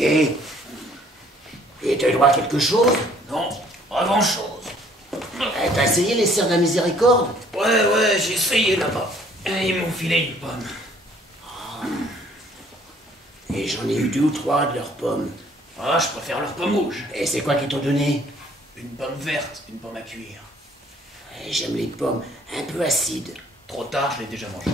Et t'as eu droit à quelque chose? Non, pas grand-chose. T'as essayé les sœurs de la miséricorde? Ouais, j'ai essayé là-bas. Et ils m'ont filé une pomme. Et j'en ai eu 2 ou 3 de leurs pommes. Ah, je préfère leurs pommes rouges. Et c'est quoi qu'ils t'ont donné? Une pomme verte, une pomme à cuire. J'aime les pommes un peu acides. Trop tard, je l'ai déjà mangé.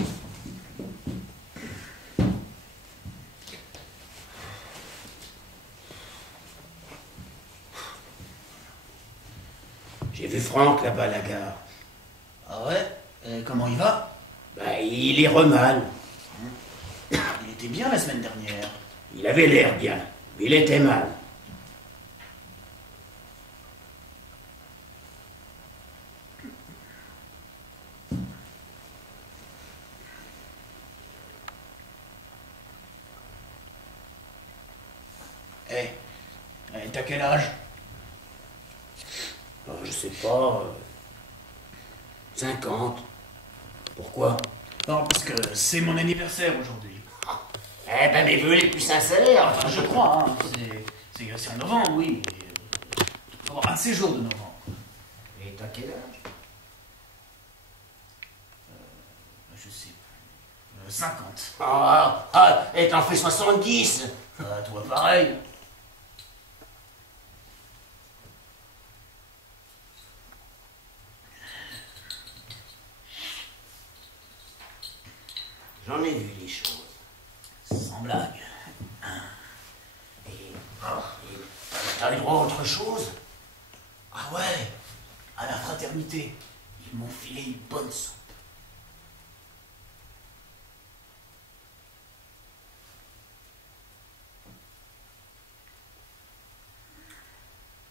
J'ai vu Franck là-bas à la gare. Ah ouais? Comment il va? Bah, il est remal. Il était bien la semaine dernière. Il avait l'air bien, mais il était mal. T'as quel âge? Je sais pas. 50. Pourquoi? Non, parce que c'est mon anniversaire aujourd'hui. Eh ben, mes vœux les plus sincères. Enfin, je crois, hein. C'est en novembre, oui. Faut avoir un de ces jours de novembre. Et t'as quel âge? Je sais plus. 50. Et t'en fais 70. Toi pareil. J'en ai vu des choses. Sans blague. Et t'as eu droit à autre chose? Ah ouais, à la fraternité, ils m'ont filé une bonne soupe.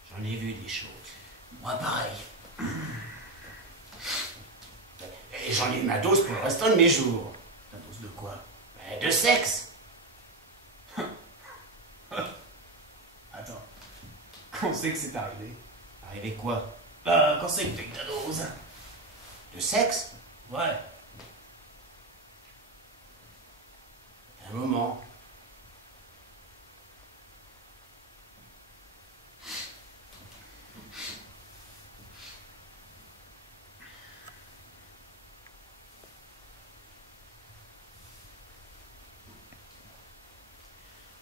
J'en ai vu des choses. Moi pareil. Et j'en ai eu ma dose pour le restant de mes jours. La dose de quoi? De sexe. Attends, quand c'est que c'est arrivé? Arrivé quoi? Quand c'est que t'as eu ta dose? De sexe? Ouais. Un moment.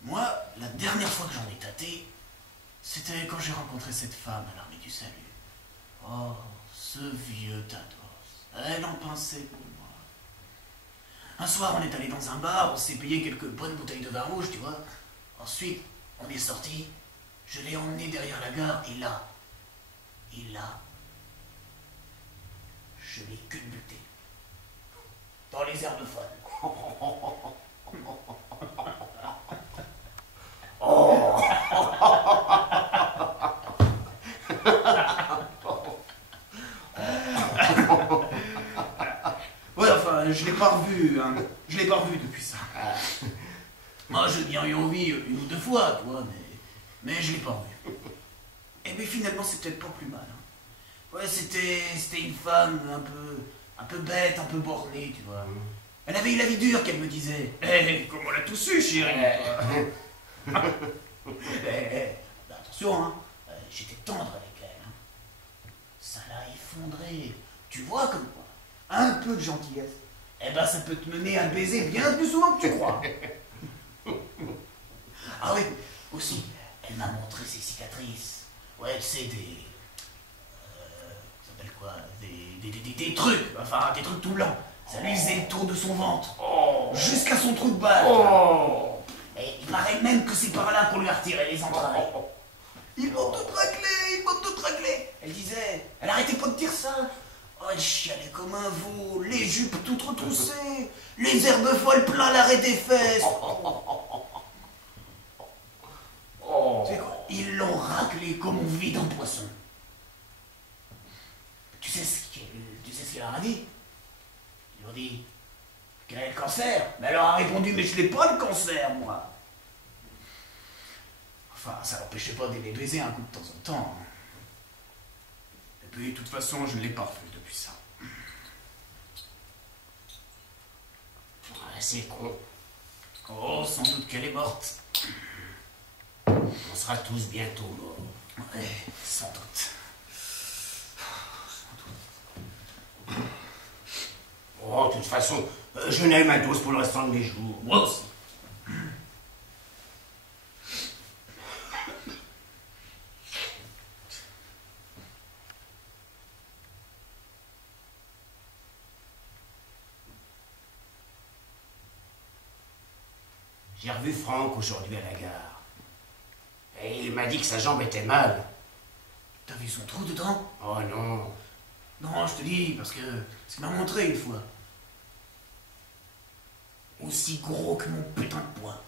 Moi, la dernière fois que j'en ai tâté, c'était quand j'ai rencontré cette femme à l'Armée du Salut. Oh, ce vieux Tados. Elle en pensait pour moi. Un soir, on est allé dans un bar, on s'est payé quelques bonnes bouteilles de vin rouge, tu vois. Ensuite, on est sorti, je l'ai emmené derrière la gare, et là, je l'ai culbuté. Dans les airs de fun. Ouais, enfin, je l'ai pas revu, hein. Je l'ai pas revu depuis ça. Moi, j'ai bien eu envie 1 ou 2 fois, tu vois, mais je l'ai pas revu. Et puis finalement, c'est peut-être pas plus mal. Hein. Ouais, c'était une femme un peu bête, un peu bornée, tu vois. Elle avait eu la vie dure, qu'elle me disait. Comme on l'a tous eu, chérie. Attention, hein. J'étais tendre avec elle. Hein. Ça l'a effondré. Tu vois comme quoi, un peu de gentillesse, eh ben ça peut te mener à baiser bien plus souvent que tu crois. Ah oui, aussi, elle m'a montré ses cicatrices. Ouais, tu sais, ça s'appelle quoi? Des trucs, enfin des trucs tout blancs. Ça lui faisait le tour de son ventre. Jusqu'à son trou de balle. Et il paraît même que c'est par là qu'on lui a retiré les entrailles. Ils m'ont tout raclé. Elle disait, elle arrêtait pas de dire ça. Oh, elle chialait comme un veau, les jupes toutes retroussées, les herbes folles plein l'arrêt des fesses. Tu sais quoi? Ils l'ont raclé comme on vide un poisson. Tu sais ce qu'il leur a dit? Ils lui ont dit qu'elle avait le cancer. Mais elle leur a répondu, mais je n'ai pas le cancer, moi. Enfin, ça l'empêchait pas de les baiser un coup de temps en temps. Et puis, de toute façon, je ne l'ai pas revu depuis ça. C'est con. Oh, sans doute qu'elle est morte. On sera tous bientôt morts. Ouais, sans doute. Oh, de toute façon, je n'ai ma dose pour le restant de mes jours. Moi aussi. J'ai revu Franck aujourd'hui à la gare. Et il m'a dit que sa jambe était mal. T'as vu son trou dedans? Oh non. Non, je te dis, parce qu'il m'a montré une fois. Aussi gros que mon putain de poing.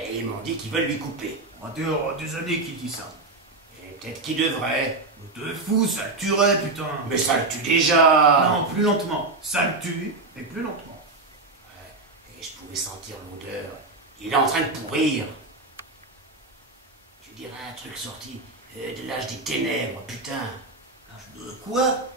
Et ils m'ont dit qu'ils veulent lui couper. En dehors des années qu'il dit ça. Et peut-être qu'il devrait. T'es fou, ça le tuerait, putain. Mais ça le tue déjà. Non, plus lentement. Ça le tue, mais plus lentement. Et je pouvais sentir l'odeur. Il est en train de pourrir. Tu dirais un truc sorti de l'âge des ténèbres, putain. De quoi?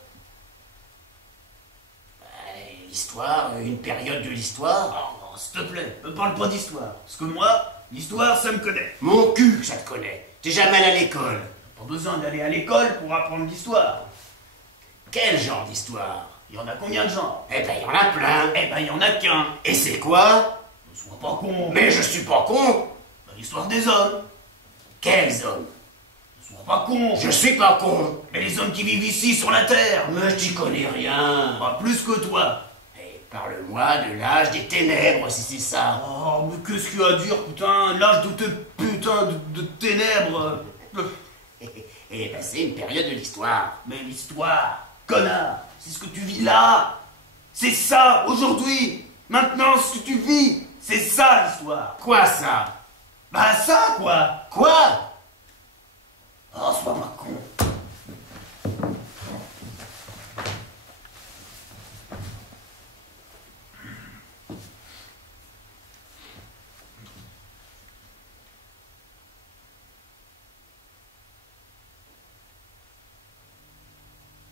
L'histoire, une période de l'histoire. Oh, non, s'il te plaît, me parle pas d'histoire. Parce que moi, l'histoire, ça me connaît. Mon cul, ça te connaît. T'es jamais allé à l'école. Pas besoin d'aller à l'école pour apprendre l'histoire. Quel genre d'histoire? Il y en a combien de genres? Eh ben, il y en a plein. Eh ben, il y en a qu'un. Et c'est quoi? Ne sois pas con. Mais je suis pas con. Ben, l'histoire des hommes. Quels hommes? Ne sois pas con. Je suis pas con. Mais les hommes qui vivent ici, sur la Terre. Mais tu connais rien. Pas plus que toi. Et parle-moi de l'âge des ténèbres, si c'est ça. Oh, mais qu'est-ce qu'il y a à dire, putain? L'âge de tes putains de ténèbres. Et ben, c'est une période de l'histoire. Mais l'histoire, connard, c'est ce que tu vis là. C'est ça, aujourd'hui. Maintenant, ce que tu vis, c'est ça l'histoire. Quoi ça? Bah ça, quoi. Quoi? Oh, sois pas con.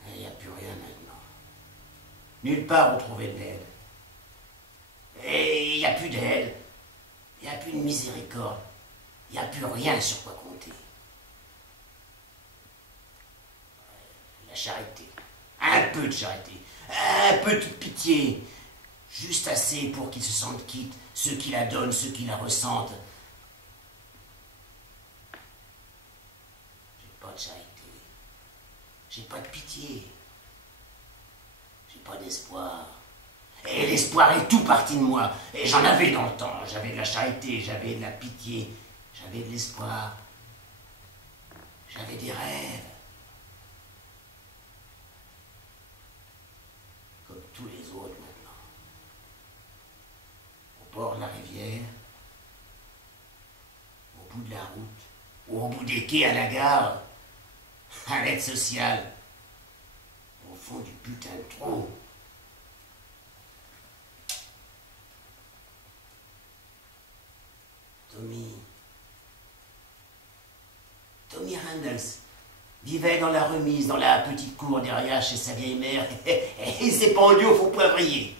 Il n'y a plus rien maintenant. Nulle part où trouver de l'aide. Et il n'y a plus d'aide. Il n'y a plus de miséricorde. Il n'y a plus rien sur quoi compter. La charité. Un peu de charité. Un peu de pitié. Juste assez pour qu'ils se sentent quittes, ceux qui la donnent, ceux qui la ressentent. J'ai pas de charité. J'ai pas de pitié. J'ai pas d'espoir. Et l'espoir est tout parti de moi. Et j'en avais dans le temps. J'avais de la charité, j'avais de la pitié, j'avais de l'espoir. J'avais des rêves. Comme tous les autres maintenant. Au bord de la rivière, au bout de la route, ou au bout des quais à la gare, à l'aide sociale, au fond du putain de trou. Tommy Randalls vivait dans la remise, dans la petite cour derrière chez sa vieille mère, et s'est pendu au faux poivrier.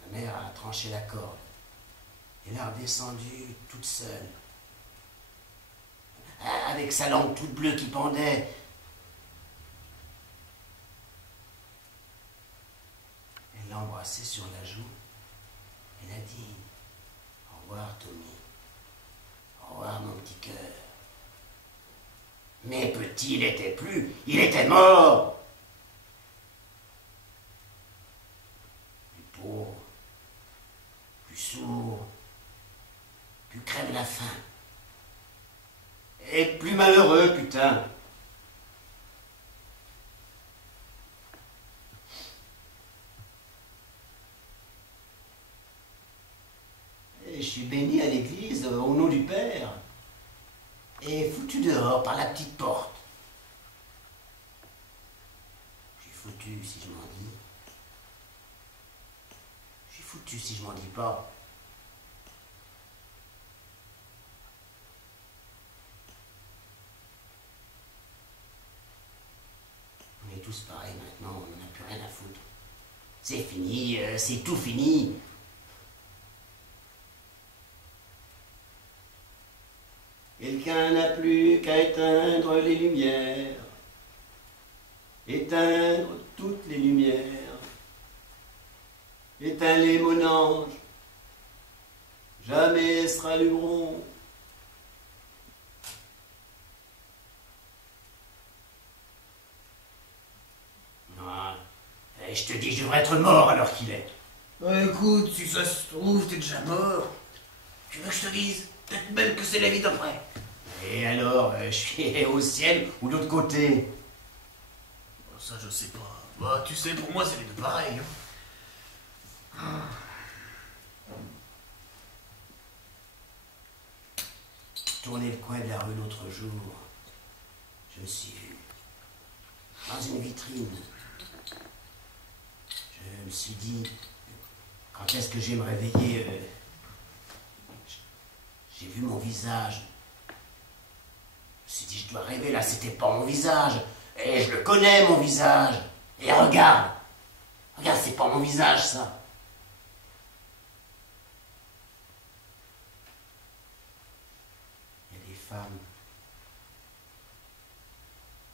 Sa mère a tranché la corde et l'a redescendue toute seule, avec sa langue toute bleue qui pendait. Elle l'a embrassé sur la joue. Elle a dit « Au revoir, Tommy. Au revoir, mon petit cœur. » Mais petit, il n'était plus. Il était mort. Plus pauvre, plus sourd, plus crève la faim. Et plus malheureux, putain. Je suis béni à l'église au nom du Père et foutu dehors par la petite porte. Je suis foutu si je m'en dis. Je suis foutu si je m'en dis pas. On est tous pareils maintenant, on n'en a plus rien à foutre. C'est fini, c'est tout fini. Quelqu'un n'a plus qu'à éteindre les lumières. Éteindre toutes les lumières. Éteins-les, mon ange. Jamais elles se rallumeront. Je te dis, je devrais être mort alors qu'il est. Écoute, si ça se trouve, t'es déjà mort. Tu veux que je te dise? Peut-être même que c'est la vie d'après. Et alors, je suis au ciel ou de l'autre côté? Ça, je sais pas. Bah, tu sais, pour moi, c'est les deux pareils. Tourner le coin de la rue l'autre jour, je me suis vu dans une vitrine. Je me suis dit, quand est-ce que je vais me réveiller? J'ai vu mon visage. Je me suis dit, je dois rêver, là, c'était pas mon visage. Et je le connais, mon visage. Et regarde, c'est pas mon visage, ça. Il y a des femmes.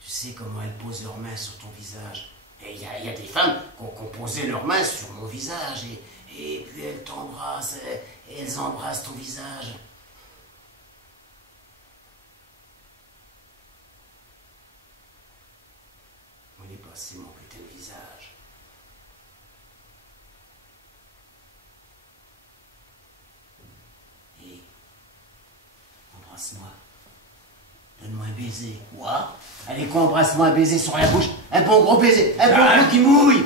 Tu sais comment elles posent leurs mains sur ton visage. Et il y a des femmes qui ont posé leurs mains sur mon visage. Et puis elles t'embrassent. Et elles embrassent ton visage. On est passé mon putain de visage. Et embrasse-moi. Donne-moi un baiser. Quoi? Allez, quoi, embrasse-moi un baiser sur la bouche. Un bon gros baiser. Un bon gros qui mouille.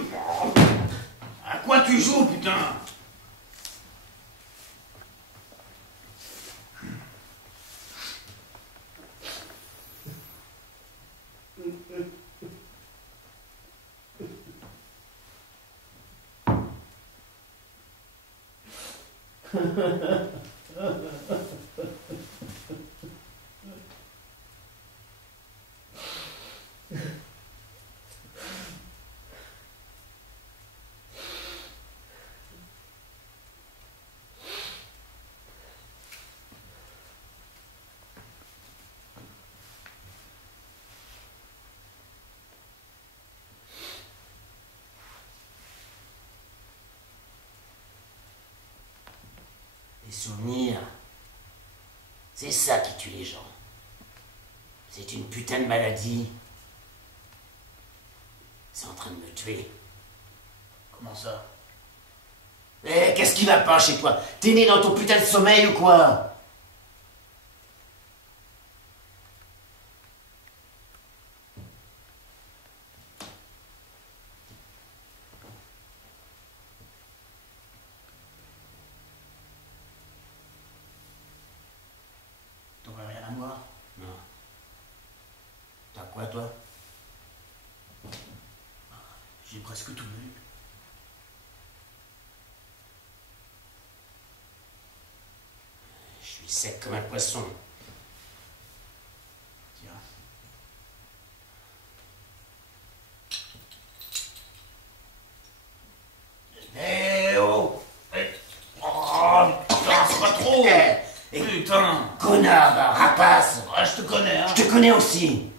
À quoi tu joues, putain? Les souvenirs, c'est ça qui tue les gens. C'est une putain de maladie. C'est en train de me tuer. Comment ça? Eh, qu'est-ce qui va pas chez toi? T'es né dans ton putain de sommeil ou quoi? T'aurais rien à voir? Non. T'as quoi, toi? J'ai presque tout vu. Je suis sec comme un poisson. Tiens. Eh oh! Oh, putain, c'est pas trop! Putain! Connard, rapace! Ah, je te connais, hein! Je te connais aussi!